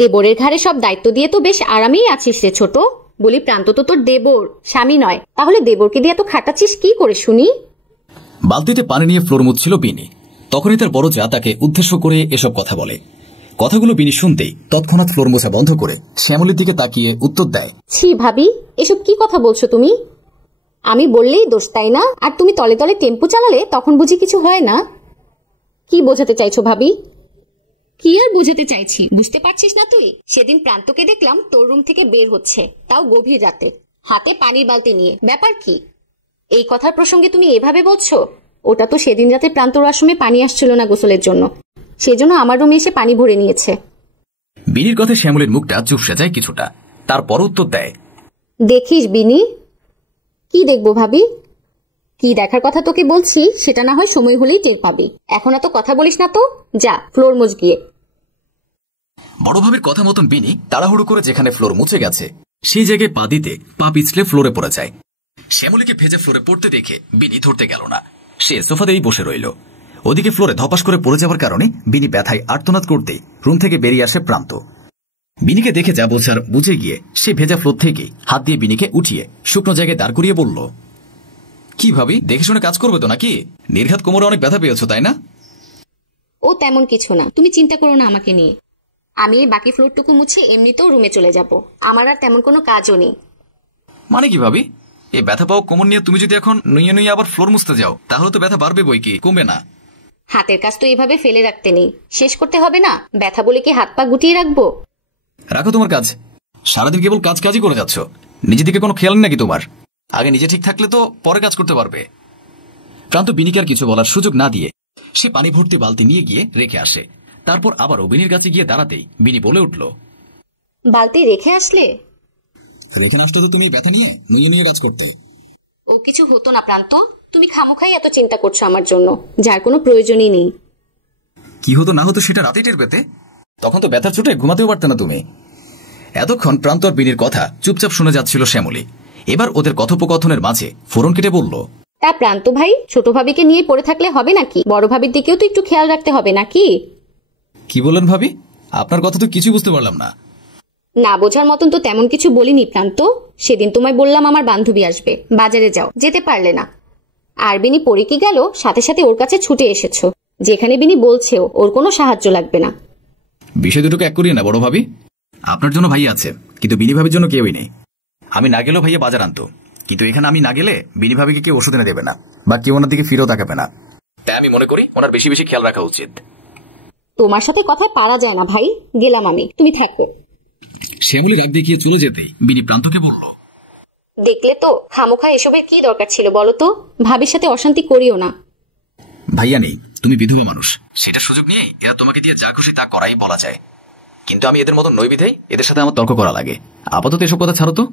দেবরের ঘাড়ে সব দায়িত্ব দিয়ে তো বেশ আরামেই আছিস রে ছোট। বলি প্রান্ত তো তোর দেবর, স্বামী নয়, তাহলে দেবরকে দিয়ে এত খাটাচ্ছিস কি করে শুনি? বালতিতে পানি নিয়ে ফ্লোর মুছছিল বিনি। তখনই তার বড় যা তাকে উদ্দেশ্য করে এসব কথা বলে। কথাগুলো বিনি শুনতেই তৎক্ষণাৎ ফ্লোর মোছা বন্ধ করে শ্যামলীর দিকে তাকিয়ে উত্তর দেয়, ছি ভাবি, এসব কি কথা বলছো তুমি? আমি বললেই দোষ তাই না? আর তুমি তলে তলে টেম্পু চালালে তখন বুঝি কিছু হয় না? কি বোঝাতে চাইছো ভাবি? কি আর বোঝাতে চাইছি, বুঝতে পারছিস না তুই? সেদিন প্রান্তকে দেখলাম তোর রুম থেকে বের হচ্ছে, তাও গভীর রাতে, হাতে পানির বালতি নিয়ে। ব্যাপার কি? এই কথার প্রসঙ্গে তুমি এভাবে বলছো? ওটা তো সেদিন রাতে প্রান্তর আশ্রমে পানি আসছিল না গোসলের জন্য, সেজন্য আমার রুমে এসে পানি ভরে নিয়েছে। বিনির কথা শ্যামলীর মুখটা চুপসে যায় কিছুটা, তারপর উত্তর দেয়, দেখিস বিনি। কি দেখবো ভাবি? কি দেখার কথা তোকে বলছি সেটা না হয় সময় হলেই টের পাবি। এখন এত কথা বলিস না তো, যা ফ্লোর মুছ গিয়ে। বড় ভাবির কথা মতন বিনি তাড়াহুড়ো করে যেখানে ফ্লোর মুছে গেছে সেই জায়গায় পা দিতে পা পিছলে ফ্লোরে পড়ে যায়। শ্যামলীকে ভেজা ফ্লোরে পড়তে দেখে বিনি ধরতে গেল না, সে সোফাতেই বসে রইল। ওদিকে ফ্লোরে ধপাস করে পড়ে যাওয়ার কারণে বিনি ব্যথায় আর্তনাদ করতে রুম থেকে বেরিয়ে আসে প্রান্ত। বিনিকে দেখে যা বোঝার বুঝে গিয়ে সে ভেজা ফ্লোর থেকে হাত দিয়ে বিনিকে উঠিয়ে শুকনো জায়গায় দাঁড় করিয়ে বলল, কি ভাবি, দেখে শুনে কাজ করবে তো নাকি? নির্ঘাত কোমরে অনেক ব্যথা পেয়েছো তাই না? ও তেমন কিছু না, তুমি চিন্তা করো না আমাকে নিয়ে। আমি এই বাকি ফ্লোরটুকু মুছে এমনিতেও রুমে চলে যাব, আমার আর তেমন কোনো কাজও নেই। মানে কি ভাবি, এই ব্যথা পাওয়া কোমর নিয়ে তুমি যদি এখন নুইয়ে নুইয়ে আবার ফ্লোর মুছতে যাও তাহলে তো ব্যথা বাড়বে বই কি, কমবে না। হাতের কাজ তো এভাবে ফেলে রাখতে নেই, শেষ করতে হবে না? ব্যথা বলে কি হাত পা গুটিয়ে রাখবো? রাখো তোমার কাজ, সারাদিন কেবল কাজ কাজই করে যাচ্ছ, নিজের দিকে কোনো খেয়াল নাকি তোমার? আগে নিজে ঠিক থাকলে তো পরে কাজ করতে পারবে। প্রান্ত বিনিকে আর কিছু বলার সুযোগ না দিয়ে সে পানি ভর্তি বালতি নিয়ে গিয়ে রেখে আসে। তারপর আবারও বিনির কাছে গিয়ে দাঁড়াতেই বিনি বলে উঠল, বালতি রেখে আসলে? রেখে আসতে তো তুমি ব্যথা নিয়ে নুইয়ে নিয়ে কাজ করতে। ও কিছু হতো না প্রান্ত, তুমি খামোখাই এত চিন্তা করছো আমার জন্য, যার কোনো প্রয়োজনই নেই। কি হতো না হতো সেটা রাতেই টের পেতে, তখন তো ব্যথার চোটে ঘুমাতেও পারতে না তুমি। এতক্ষণ প্রান্ত আর বিনির কথা চুপচাপ শুনে যাচ্ছিল শ্যামলী। এবার ওদের কথোপকথনের মাঝে ফোরন কেটে বলল, তা প্রান্ত ভাই, ছোট ভাবিকে নিয়ে পড়ে থাকলে হবে নাকি? বড় ভাবির দিকেও তো একটু খেয়াল রাখতে হবে নাকি? কি বললেন ভাবি? আপনার কথা তো কিছু বুঝতে পারলাম না। না বোঝার মতন তো তেমন কিছু বলিনি প্রান্ত। সেদিন তোমায় বললাম আমার বান্ধবী আসবে, বাজারে যাও, যেতে পারলে না। আর বিনি পড়ে কি গেল, সাথে সাথে ওর কাছে ছুটে এসেছো, যেখানে বিনি বলছেও ওর কোনো সাহায্য লাগবে না। বিষয় দুটোকে এক করিয়ে না বড় ভাবি, আপনার জন্য ভাইয়া আছে কিন্তু বিনি ভাবির জন্য কেউই নেই। আমি না গেলেও ভাইয়া বাজার আনতো, কিন্তু এখানে আমি না গেলে বিনি ভাবিকে কেউ ওষুধ এনে দেবে না বা কেউ ওনার দিকে ফিরেও তাকাবে না। তাই আমি মনে করি ওনার বেশি বেশি খেয়াল রাখা উচিত। তোমার সাথে কথায় পারা যায় না ভাই, গেলাম আমি, তুমি থাকো। শ্যামলী রাগ দেখিয়ে চলে যেতেই বিনি প্রান্তকে বলল, দেখলে তো খামোখা এসবের কি দরকার ছিল বলো তো? ভাবির সাথে অশান্তি করিও না। ভাইয়া নেই, তুমি বিধবা মানুষ, সেটা সুযোগ নিয়ে এরা তোমাকে দিয়ে যা খুশি তা করাই বলা যায়। কিন্তু আমি এদের মতন নই বিধেই এদের সাথে আমার তর্ক করা লাগে। আপাতত এসব কথা ছাড়ো তো।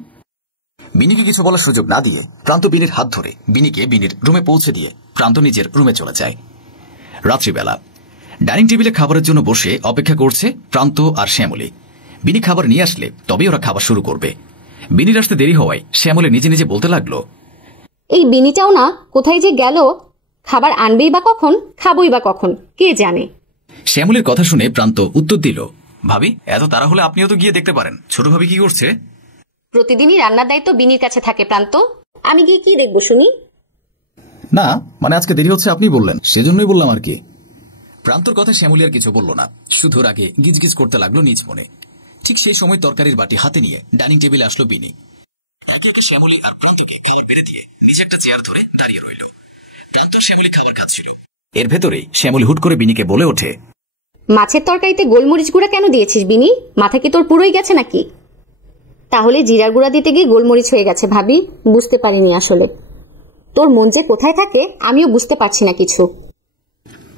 বিনিকে কিছু বলার সুযোগ না দিয়ে প্রান্ত বিনির হাত ধরে বিনিকে বিনির রুমে পৌঁছে দিয়ে প্রান্ত নিজের রুমে চলে যায়। রাত্রিবেলা ডাইনিং টেবিলে খাবারের জন্য বসে অপেক্ষা করছে প্রান্ত আর শ্যামলী। বিনি খাবার নিয়ে আসলে তবেই ওরা খাবার শুরু করবে। বিনির আসতে দেরি হওয়ায় শ্যামলী নিজে নিজে বলতে লাগলো, এই বিনিটাও না কোথায় যে গেল, খাবার আনবেই বা কখন, খাবই বা কখন, কে জানে। শ্যামলীর কথা শুনে প্রান্ত উত্তর দিল, ভাবি এত তাড়া হলে আপনিও তো গিয়ে দেখতে পারেন ছোট ভাবি কি করছে। প্রতিদিনই রান্নার দায়িত্ব বিনির কাছে থাকে প্রান্ত, আমি গিয়ে কি দেখবো শুনি? না মানে আজকে দেরি হচ্ছে আপনি বললেন, সেজন্যই বললাম আর কি। প্রান্তর কথা শ্যামলী আর কিছু বলল না, শুধু আগে গিজগিজ করতে লাগলো নিজ মনে। ঠিক সেই সময় তরকারির বাটি হাতে নিয়ে ডাইনিং টেবিলে আসলো বিনি। একে একে শ্যামলী আর প্রান্তকে খাবার বেড়ে দিয়ে নিচে একটা চেয়ার ধরে দাঁড়িয়ে রইল। প্রান্ত শ্যামলী খাবার খাচ্ছিল। এর ভেতরে শ্যামলী হুট করে বিনিকে বলে ওঠে, মাছের তরকারিতে গোলমরিচ গুঁড়া কেন দিয়েছিস বিনি? মাথা কি তোর পুরোই গেছে নাকি? তাহলে জিরার গুঁড়া দিতে গিয়ে গোলমরিচ হয়ে গেছে ভাবি, বুঝতে পারিনি আসলে। তোর মন যে কোথায় থাকে আমিও বুঝতে পারছি না কিছু।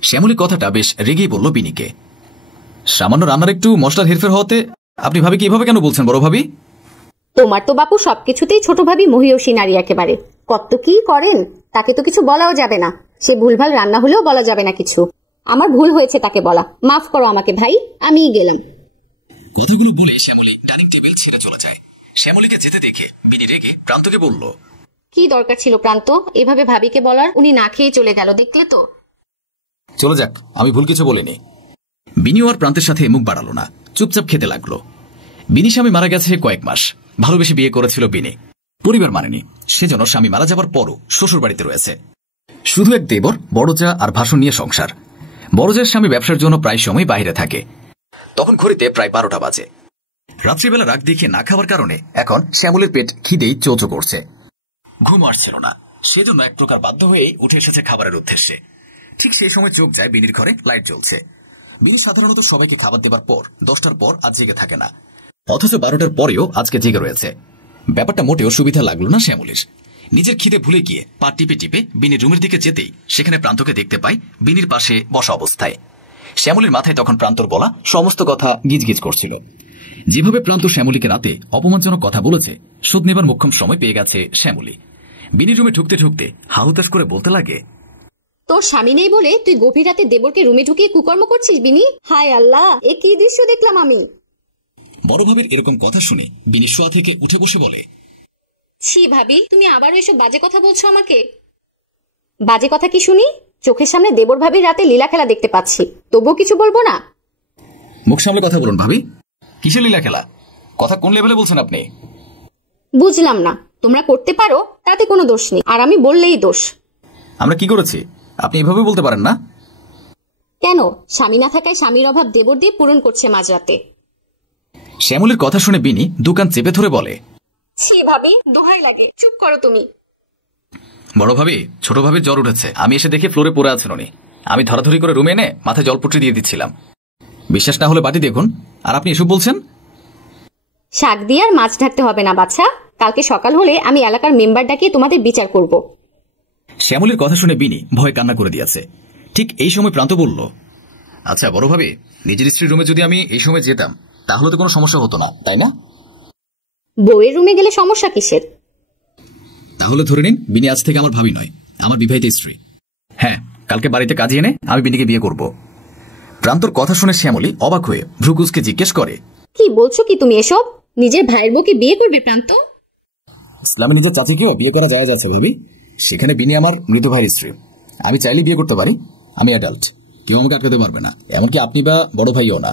শ্যামলী কথাটা বেশ রেগেই বলল বিনিকে, সামান্য রান্নার একটু মশলার হেরফের হওয়াতে আপনি ভাবিকে এভাবে কেন বলছেন বড় ভাবি? তোমার তো বাপু সবকিছুতেই ছোট ভাবি মহিয়সী নারী একেবারে, কত কি করেন, তাকে তো কিছু বলাও যাবে না। সে ভুলভাল রান্না হলেও বলা যাবে না কিছু। আমার ভুল হয়েছে তাকে বলা, মাফ করো আমাকে ভাই, আমিই গেলাম। কথাগুলো বলে শ্যামলী ডাইনিং টেবিল ছেড়ে চলে যায়। শ্যামলীকে যেতে দেখে বিনি রেগে প্রান্তকে বলল, কি দরকার ছিল প্রান্ত এভাবে ভাবিকে বলার? উনি না খেয়ে চলে গেল, দেখলে তো। চলে যাক, আমি ভুল কিছু বলিনি। বিনিও আর প্রান্তের সাথে মুখ বাড়ালো না। চুপচাপ খেতে লাগলো। বিনি স্বামী মারা গেছে কয়েক মাস। ভালোবেসে বিয়ে করেছিল বিনি। পরিবার মানেনি, সেজন্য স্বামী মারা যাবার পরও শ্বশুর বাড়িতে রয়েছে। শুধু এক দেবর, বড় যা আর ভাসুর নিয়ে সংসার। বড় যার স্বামী ব্যবসার জন্য প্রায় সময় বাইরে থাকে। তখন ঘড়িতে প্রায় 12টা বাজে। রাত্রিবেলা রাগ দেখিয়ে না খাওয়ার কারণে এখন শ্যামলের পেট খিদেই চৌচো করছে। ঘুম আসছিল না, সেজন্য এক প্রকার বাধ্য হয়েই উঠে এসেছে খাবারের উদ্দেশ্যে। ঠিক সেই সময় চোখ যায় বিনির ঘরে লাইট জ্বলছে। বিনি সাধারণত সবাইকে খাবার দেবার পর 10টার পর আর জেগে থাকে না, অথচ 12টার পরেও আজকে জেগে রয়েছে। ব্যাপারটা মোটেও সুবিধা লাগলো না শ্যামলের। নিজের খিদে ভুলে গিয়ে পা টিপে টিপে বিনির রুমের দিকে যেতেই সেখানে প্রান্তকে দেখতে পায় বিনির পাশে বসা অবস্থায়। শ্যামলের মাথায় তখন প্রান্তর বলা সমস্ত কথা গিজগিজ করছিল। যেভাবে প্রান্ত শ্যামলীকে রাতে অপমানজনক কথা বলেছে, শোধ নেবার মোক্ষম সময় পেয়ে গেছে শ্যামলী। বিনির রুমে ঢুকতে ঢুকতে হাহুতাশ করে বলতে লাগে, তোর স্বামী নেই বলে তুই গভীর রাতে দেবরকে রুমে ঢুকিয়ে কুকর্ম করছিস বিনি? হায় আল্লাহ, এ কি দৃশ্য দেখলাম আমি। বড় ভাবির এরকম কথা শুনে বিনি শোয়া থেকে উঠে বসে বলে, ছি ভাবি, তুমি আবারও এসব বাজে কথা বলছো আমাকে। বাজে কথা কি শুনি? চোখের সামনে দেবর ভাবির রাতে লীলা খেলা দেখতে পাচ্ছি, তবুও কিছু বলবো না? মুখ সামলে কথা বলুন ভাবি। কিসের লীলা খেলা? কথা কোন লেভেলে বলছেন আপনি? বুঝলাম না। তোমরা করতে পারো, তাতে কোনো দোষ নেই, আর আমি বললেই দোষ। আমরা কি করেছি আপনি এভাবে বলতে পারেন না? কেন? স্বামী না থাকায় স্বামীর অভাব দেবর দিয়ে পূরণ করছে মাঝরাতে। শ্যামলের কথা শুনে বিনি দোকান চেপে ধরে বলে, ছি ভাবি, দোহাই লাগে, চুপ করো তুমি। বড় ভাবি, ছোট ভাবির জ্বর উঠেছে, আমি এসে দেখে ফ্লোরে পড়ে আছেন উনি। আমি ধরাধরি করে রুমে এনে মাথায় জলপট্টি দিয়ে দিচ্ছিলাম। বিশ্বাস না হলে বাটি দেখুন, আর আপনি এসব বলছেন? শাক দিয়ে আর মাছ ঢাকতে হবে না বাচ্চা, কালকে সকাল হলে আমি এলাকার মেম্বার ডাকিয়ে তোমাদের বিচার করব। শ্যামলের কথা শুনে বিনি ভয়ে কান্না করে দিয়েছে। ঠিক এই সময় প্রান্ত বলল, আচ্ছা বড় ভাবি, নিজের স্ত্রীর রুমে যদি আমি এই সময় যেতাম তাহলে তো কোনো সমস্যা হতো না, তাই না? বউয়ের রুমে গেলে সমস্যা কিসের? তাহলে ধরে নিন বিনি আজ থেকে আমার ভাবি নয়, আমার বিবাহিত স্ত্রী। হ্যাঁ, কালকে বাড়িতে কাজে এনে আমি বিনিকে বিয়ে করব। প্রান্তর কথা শুনে শ্যামলী অবাক হয়ে ভ্রুকুচকে জিজ্ঞেস করে, কি বলছো কি তুমি এসব? নিজের ভাইয়ের বউকে বিয়ে করবে প্রান্ত? ইসলামে নিজের চাচিকেও বিয়ে করা যায় যাচ্ছে ভাবি। সেখানে বিনি আমার মৃত ভাইয়ের স্ত্রী। আমি চাইলে বিয়ে করতে পারি, আমি অ্যাডাল্ট, কেউ আমাকে আটকাতে পারবে না, এমনকি আপনি বা বড় ভাইও না।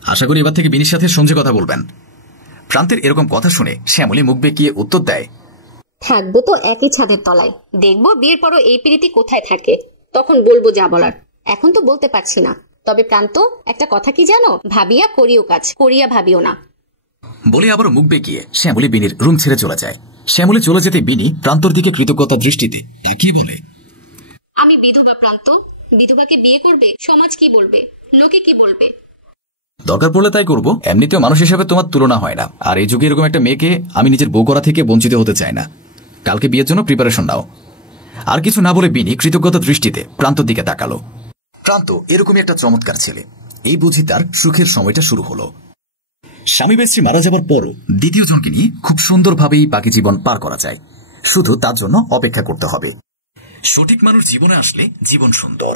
আশা করি এবার থেকে বিনির সাথে সঞ্জে কথা বলবেন। প্রান্তের এরকম কথা শুনে শ্যামলী মুখ বেঁকিয়ে উত্তর দেয়, থাকবো তো একই ছাদের তলায়, দেখবো বিয়ের পরও এই প্রীতি কোথায় থাকে, তখন বলবো যা বলার। এখন তো বলতে পারছি না। তবে প্রান্ত, একটা কথা কি জানো, ভাবিয়া করিও কাজ, করিয়া ভাবিও না। বলে আবারও মুখ বেঁকিয়ে শ্যামলী বিনির রুম ছেড়ে চলে যায়। শ্যামলী চলে যেতে বিনি প্রান্তর দিকে কৃতজ্ঞতা দৃষ্টিতে তাকিয়ে বলে, আমি বিধবা প্রান্ত, বিধবাকে বিয়ে করবে, সমাজ কি বলবে, লোকে কি বলবে? দরকার পড়লে তাই করব। এমনিতেও মানুষ হিসেবে তোমার তুলনা হয় না, আর এই যুগে এরকম একটা মেয়েকে আমি নিজের বউ করা থেকে বঞ্চিত হতে চাই না। কালকে বিয়ের জন্য প্রিপারেশন নাও। আর কিছু না বলে বিনি কৃতজ্ঞতা দৃষ্টিতে প্রান্তর দিকে তাকালো। প্রান্ত এরকমই একটা চমৎকার ছেলে। এই বুঝি তার সুখের সময়টা শুরু হলো। স্বামী বা স্ত্রী মারা যাবার পরও দ্বিতীয় জনকে নিয়ে খুব সুন্দরভাবেই বাকি জীবন পার করা যায়, শুধু তার জন্য অপেক্ষা করতে হবে। সঠিক মানুষ জীবনে আসলে জীবন সুন্দর।